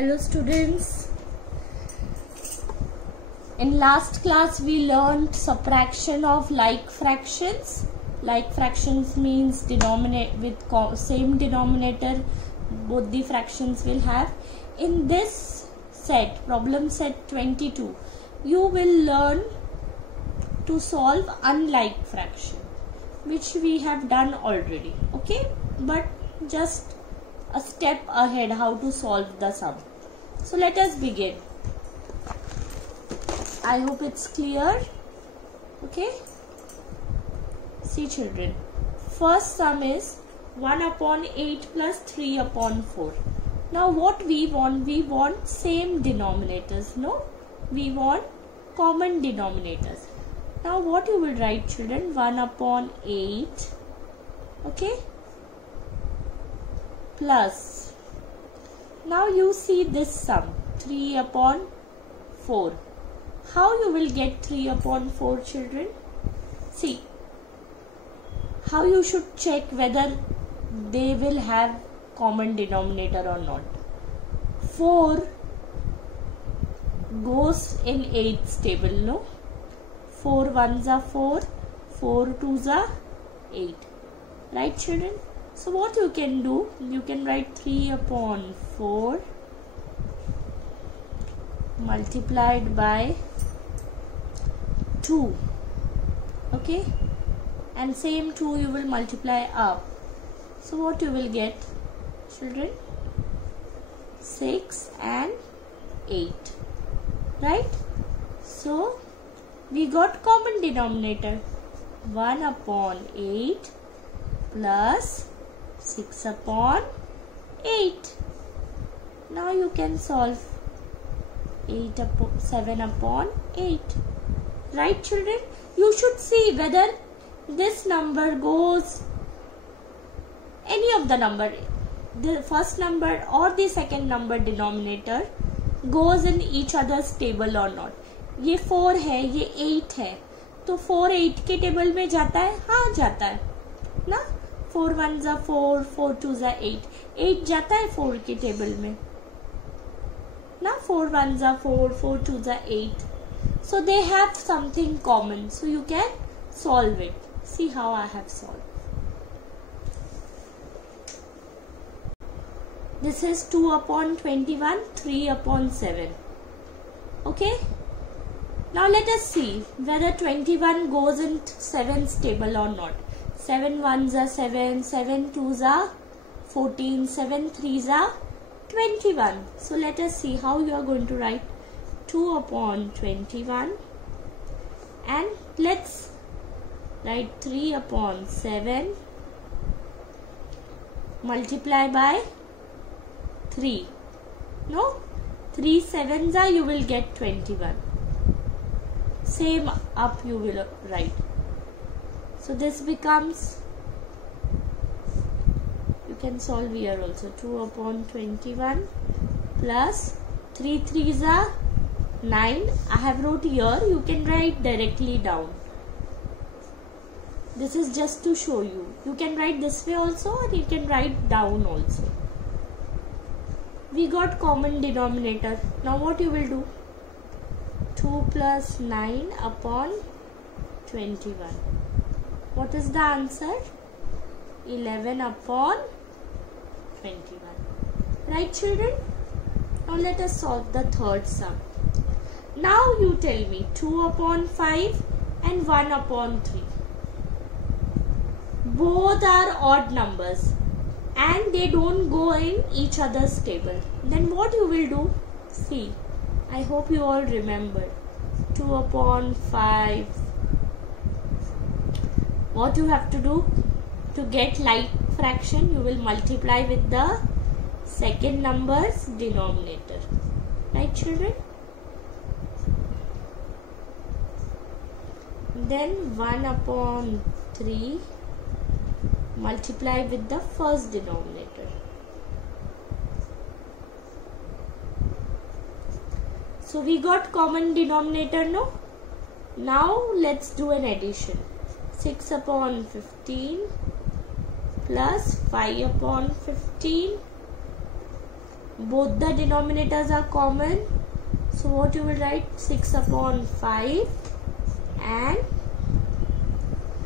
Hello students, in last class we learned subtraction of like fractions. Like fractions means denominator with same denominator both the fractions will have. In this set, problem set 22, you will learn to solve unlike fraction, which we have done already, okay, but just a step ahead how to solve the sum. So let us begin. I hope it's clear. Okay. See children, first sum is 1 upon 8 plus 3 upon 4. Now what we want same denominators, no? We want common denominators. Now what you will write children, 1 upon 8, okay, plus, now you see this sum 3 upon 4. How you will get 3 upon 4 children? See, how you should check whether they will have common denominator or not. 4 goes in 8's table, no? 4 1s are 4, 4 2s are 8. Right children? So what you can do, you can write 3 upon 4 multiplied by 2, okay, and same 2 you will multiply up. So what you will get children, 6 and 8, right? So we got common denominator, 1 upon 8 plus 6 upon 8. Now you can solve 7 upon 8. Right children? You should see whether this number goes, any of the number, the first number or the second number denominator goes in each other's table or not. ये 4 है, ये 8 है, तो 4 8 के table में जाता है? हाँ जाता है ना. 4 1s are 4, 4 2s are 8. 8 जाता है 4 के टेबल में ना. 4 1s are 4, 4 2s are 8. So they have something common. So you can solve it. See how I have solved. This is 2 upon 21, 3 upon 7. Okay. Now let us see whether 21 goes in 7's table or not. 7 1s are 7, 7 2s are 14, 7 3s are 21. So let us see how you are going to write 2 upon 21, and let's write 3 upon 7 multiply by 3. No? 3 7s are, you will get 21. Same up you will write. So this becomes, you can solve here also, 2 upon 21 plus 3 3s are 9. I have wrote here, you can write directly down. This is just to show you. You can write this way also, or you can write down also. We got common denominator. Now what you will do? 2 plus 9 upon 21. What is the answer? 11 upon 21. Right children? Now let us solve the third sum. Now you tell me 2 upon 5 and 1 upon 3. Both are odd numbers and they don't go in each other's table. Then what you will do? See, I hope you all remember. 2 upon 5. What you have to do? To get like fraction, you will multiply with the second number's denominator. Right children? Then 1 upon 3 multiply with the first denominator. So we got common denominator, no? Now let's do an addition. 6 upon 15 plus 5 upon 15 both the denominators are common. So what you will write? 6 upon 5 and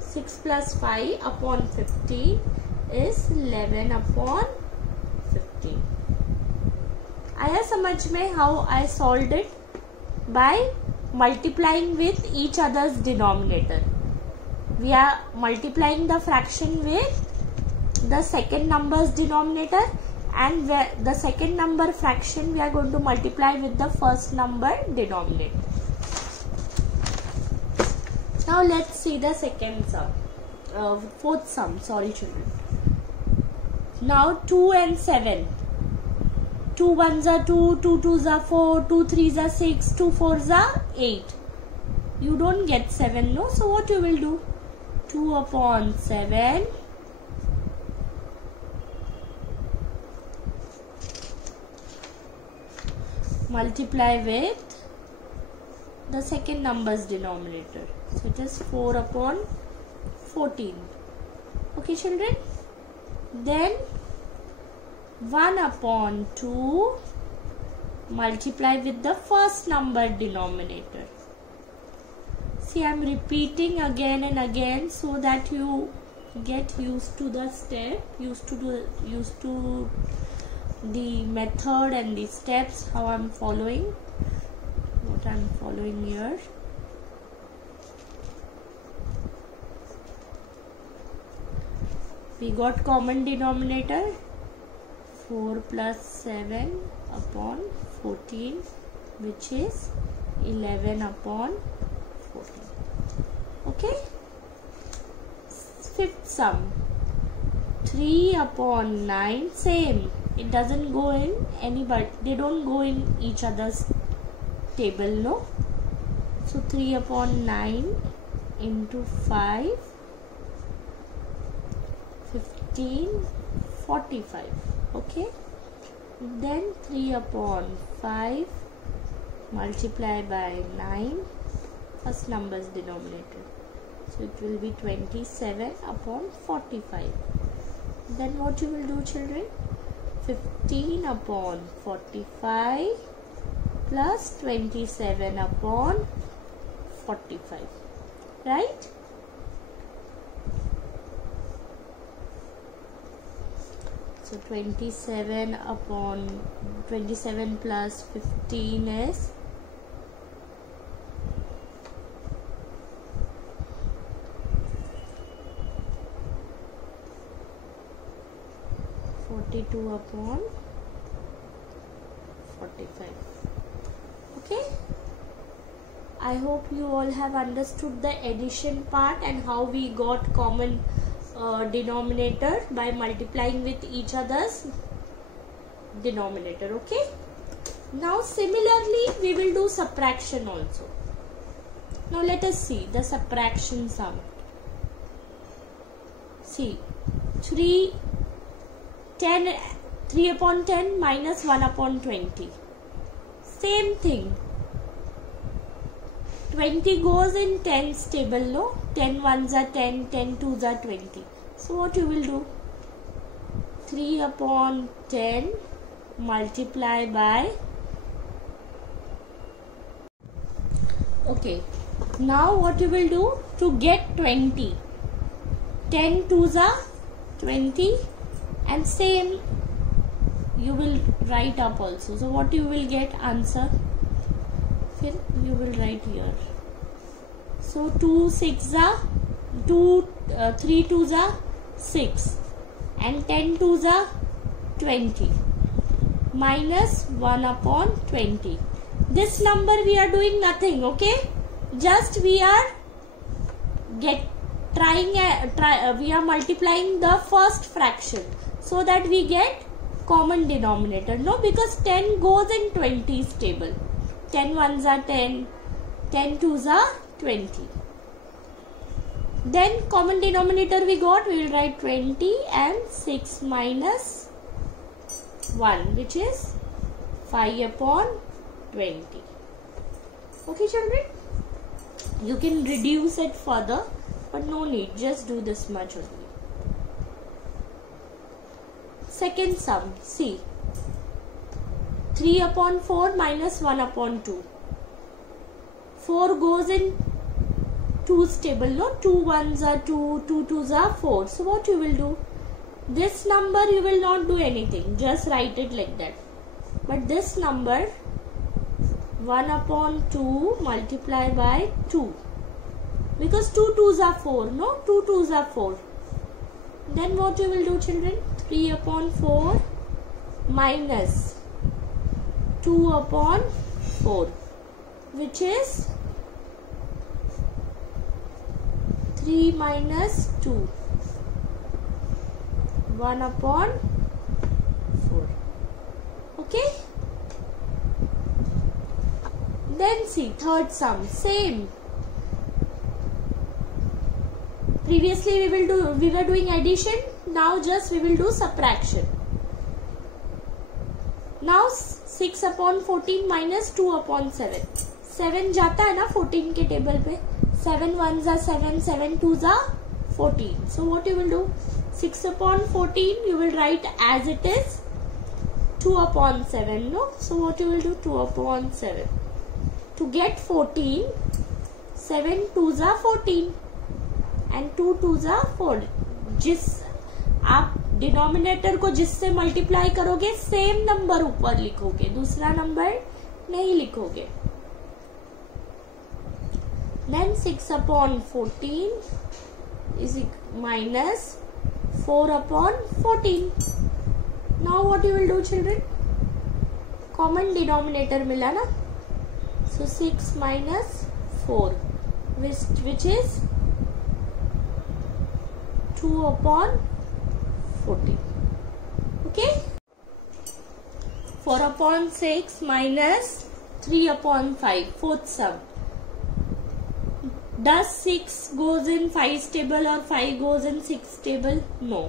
6 plus 5 upon 15 is 11 upon 15. आया समझ में how I solved it? By multiplying with each other's denominator. We are multiplying the fraction with the second number's denominator, and the second number fraction we are going to multiply with the first number denominator. Now let's see the second sum, fourth sum, sorry children. Now 2 and 7. 2 1s are 2, 2 2s are 4, 2 3s are 6, 2 4s are 8. You don't get 7, no? So what you will do? 2 upon 7 multiply with the second number's denominator. So it is 4 upon 14. Okay children? Then 1 upon 2 multiply with the first number denominator. See, I am repeating again and again so that you get used to the step, used to the method and the steps, how I am following, what I am following here. We got common denominator 4 plus 7 upon 14, which is 11 upon 14. Okay. Fifth sum, 3 upon 9, same. It doesn't go in anybody, they don't go in each other's table, no? So 3 upon 9 into 5, 15, 45. Okay. Then 3 upon 5 multiply by 9, first number's denominator. So it will be 27 upon 45. Then what you will do children? 15 upon 45 plus 27 upon 45. Right? So 27 upon 27 plus 15 is 42 upon 45. Okay. I hope you all have understood the addition part and how we got common denominator by multiplying with each other's denominator. Okay. Now similarly we will do subtraction also. Now let us see the subtraction sum. See, 3 upon 10 minus 1 upon 20. Same thing. 20 goes in 10's table, no? 10 1s are 10, 10 2s are 20. So what you will do? 3 upon 10 multiply by. Okay. Now what you will do to get 20? 10 2s are 20 and same you will write up also. So what you will get? Answer. Then you will write here. So 2 6s are 3 2s are 6 and 10 2s are 20 minus 1 upon 20. This number we are doing nothing, okay? Just we are we are multiplying the first fraction so that we get common denominator. No, because 10 goes in 20's table. 10 1s are 10, 10 2s are 20. Then common denominator we got, we will write 20 and 6 minus 1, which is 5 upon 20. Okay children, you can reduce it further, but no need, just do this much only. Second sum, see, 3 upon 4 minus 1 upon 2. 4 goes in 2's table, no? 2 1s are 2, 2 2s are 4. So what you will do? This number you will not do anything. Just write it like that. But this number 1 upon 2 multiply by 2. Because 2 2s are 4, no? 2 2s are 4. Then what you will do, children? 3 upon 4 minus 2 upon 4, which is 3 minus 2, 1 upon 4. Okay? Then see, third sum, same. Previously we were doing addition, now just we will do subtraction. Now 6 upon 14 minus 2 upon 7. 7 जाता है ना 14 के table पे. 7 1s are 7, 7 2s are 14. So what you will do? 6 upon 14 you will write as it is 2 upon 7, no? So what you will do? 2 upon 7. To get 14, 7 2s are 14 and 2 2s are 4. जिस आप denominator को जिससे multiply करोगे same number ऊपर लिखोगे, दूसरा number नहीं लिखोगे. Then 6 upon 14 is minus 4 upon 14. Now what you will do, children? Common denominator मिला ना? So 6 minus 4, which is 2 upon 14. Okay? 4 upon 6 minus 3 upon 5. Fourth sum. Does 6 goes in 5's table or 5 goes in 6's table? No.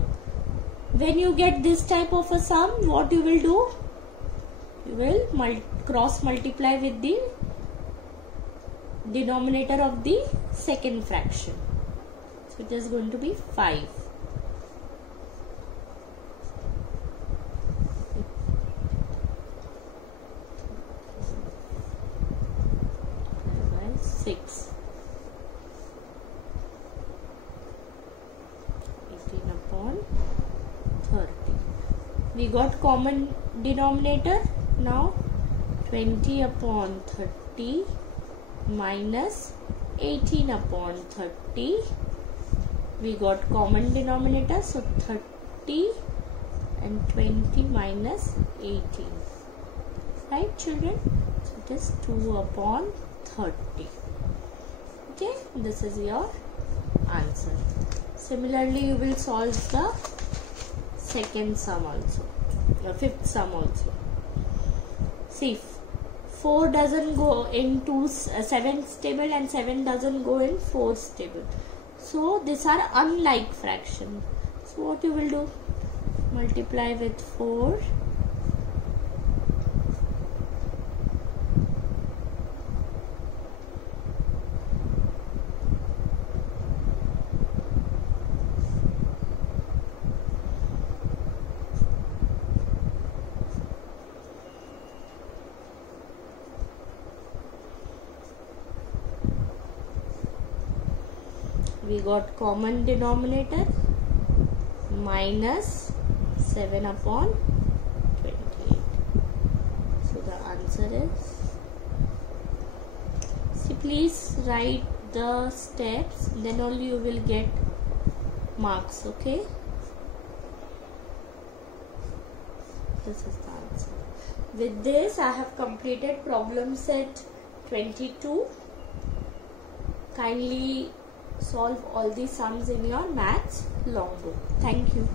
When you get this type of a sum, what you will do? You will cross multiply with the denominator of the second fraction. So it is going to be 5. By 6. 18 upon 30. We got common denominator. Now 20 upon 30 minus 18 upon 30. We got common denominator, so 30 and 20 minus 18. Right, children? So it is 2 upon 30. Okay, this is your answer. Similarly, you will solve the second sum also, the fifth sum also. See, 4 doesn't go into 7's table and 7 doesn't go in 4's table. So these are unlike fraction. So what you will do? Multiply with 4. We got common denominator minus 7 upon 28. So the answer is, see, please write the steps, then only you will get marks. Okay, this is the answer. With this I have completed problem set 22. Kindly solve all the sums in your maths long book. Thank you.